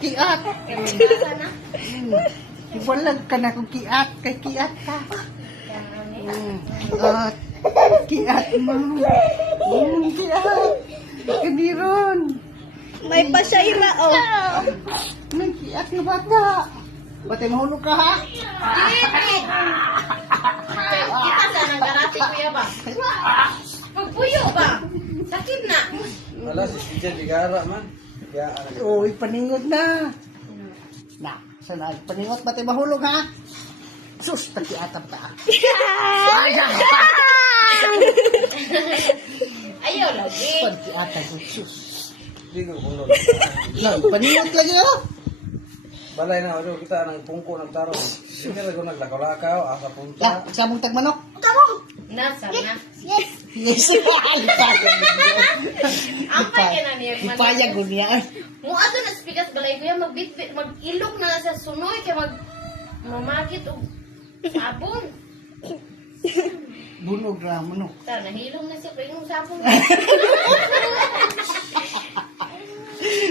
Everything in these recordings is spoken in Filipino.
kiat. Kaya na. Iwalag ka na kung kiat. Kay kiat ka. At kiat mo. Kiat. Kaniron. May pasayra, oh. May kiat na bata. Ba't ay mahulog ka, ha? Kita sa nang karate kuya ba? Magpuyo ba? Sakit na. Wala si CJ Ligara man. Kaya Uy, paningod na. Na, sana paningot ba't ay mahulog, ha? Sus, takiatam ta. Ayaw lagi. Takiatam ko, sus. di ko kulo. Lang, paningot lagi, oh. Balay na ako kita nang pungko nagtaro. Sige ra ko naglakaw-lakaw asa punta. Ya, samong tagmanok. Nasa na. Yes, Ampay ka na niya. ipayag ko niya. Mo ato na spikas balay kuya magbitbit mag-ilog na sa sunoy kay mamagit og sabon. Bunog ra mo, no. Ta nahilom na siya kay sabon.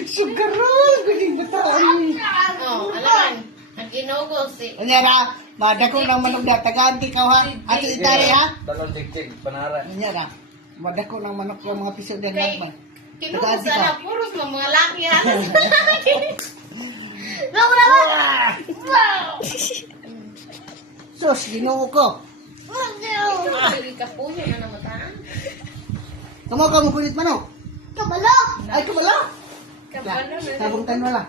Sugaroy, galing bataan. Oh, alaman. Ang ginugol si Anyara, madako ng manok na taganti ka, ha? Ato itari, ha? Dalon dik panara. Anyara, madako ng manok yung mga piso din kay nagman. kinugol sana puros mga laki ha. Sus, ginoo ko. Ay, kapuyo na namataan. Kamo ka mo kulit manok? Kabalo. Ay, kabala. Kabalo na. Sabong tanwala.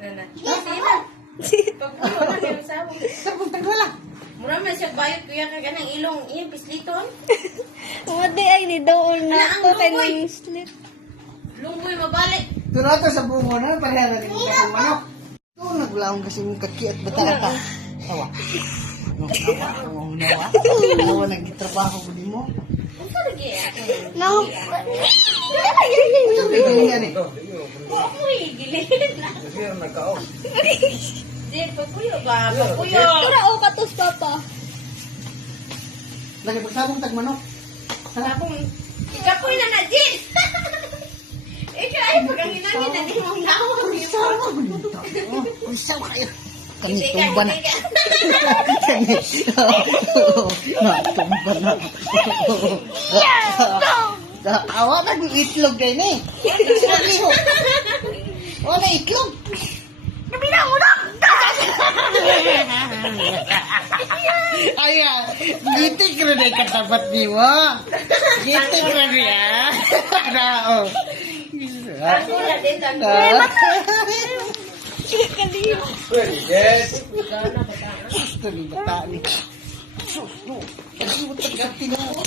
Nana. Sino? Pagpuyo na yung sabon. Sabong tanwala. Mura man siya bayot kuya kay kanang ilong iyang pisliton. Mati ay ni doon na Wala ang ako kay lumoy. nang slip. Lumboy mabalik. Turata sa bungo na, pareha na rin sa manok. Ito, naglaong kasi mong kakiat bata-ata. Tawa. Nawa. Nawa, nagtrabaho ko din mo. Ang lagi No. Ito, ganyan eh. Huwag mo higilin. Sige nagkaos. Di, pagpuyo ba? Pagpuyo. Tara o katos papa. Lagi pagsabong tagmanok. Sabong, ikapoy na na, Jin! Ikaw ay pagkanginangin na di mong nawag. Kusawa ko dito. Kusawa kayo. Kami Hindi ka, tumba na. hindi ka. Tumba na. Awa na yung itlog din eh. Wala itlog. Nabina mo na. Ay, gitik rin ay katapat niyo. Gitik rin niya. Nao. Ako na din, tango. Pwede, yes. Gusto ni bata ni. Sus, no. Kasi mo talaga tinuro.